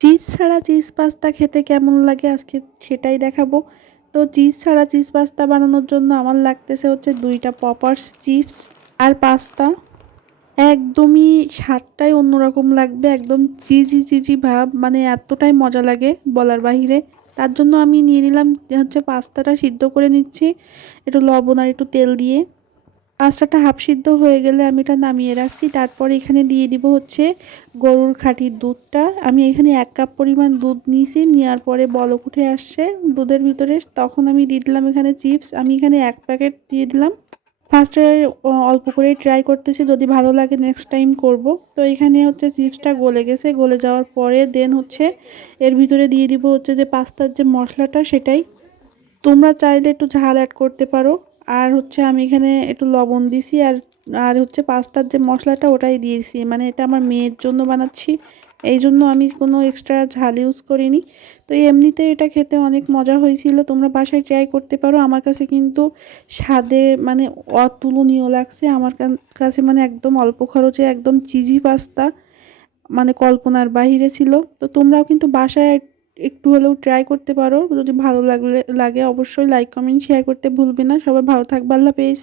Cheese ছাড়া cheese pasta খেতে কেমন লাগে আজকে সেটাই দেখাবো। তো চিজ ছাড়া চিজ পাস্তা বানানোর জন্য আমার লাগতেছে হচ্ছে 2টা পপার্স চিপস আর পাস্তা। একদমই স্বাদটাই অন্যরকম লাগবে, একদম চিজি চিজি ভাব, মানে এতটাই মজা লাগে বলার বাহিরে। তার জন্য আমি নিয়ে নিলাম হচ্ছে পাস্তাটা সিদ্ধ করে নিচ্ছি একটু লবণ আর একটু তেল দিয়ে। পাস্তাটা হাফ সিদ্ধ হয়ে গেলে আমি এটা নামিয়ে রাখছি। তারপর এখানে দিয়ে দিব হচ্ছে গরুর খাঁটির দুধটা। আমি এখানে 1 কাপ পরিমাণ দুধ নিয়েছি, নেওয়ার পরে বলক উঠে আসছে দুধের ভিতরে, তখন আমি দিয়ে দিলাম এখানে চিপস। আমি এখানে 1 প্যাকেট দিয়ে দিলাম। ফার্স্টে অল্প করেই ট্রাই করতেছি, যদি ভালো লাগে নেক্সট টাইম করব। তো এখানে হচ্ছে চিপসটা গলে গেছে, গলে যাওয়ার পরে দেন হচ্ছে এর ভিতরে দিয়ে দিব হচ্ছে যে পাস্তার যে মশলাটা সেটাই। তোমরা চাইলে একটু ঝাল অ্যাড করতে পারো। আর হচ্ছে আমি এখানে একটু লবণ দিছি, আর আর হচ্ছে পাস্তার যে মশলাটা ওটাই দিয়েছি, মানে এটা আমার মেয়ের জন্য বানাচ্ছি, এই জন্য আমি কোনো এক্সট্রা ঝাল ইউজ করিনি। তো এমনিতে এটা খেতে অনেক মজা হয়েছিল, তোমরা বাসায় ট্রাই করতে পারো। আমার কাছে কিন্তু স্বাদে মানে অতুলনীয় লাগছে, আমার কাছে মানে একদম অল্প খরচে একদম চিজি পাস্তা, মানে কল্পনার বাহিরে ছিল। তো তোমরাও কিন্তু বাসায় একটু হলেও ট্রাই করতে পারো। যদি ভালো লাগে অবশ্যই লাইক কমেন্ট শেয়ার করতে ভুলবে না। সবাই ভালো থাকবে, আল্লাহ হাফেজ।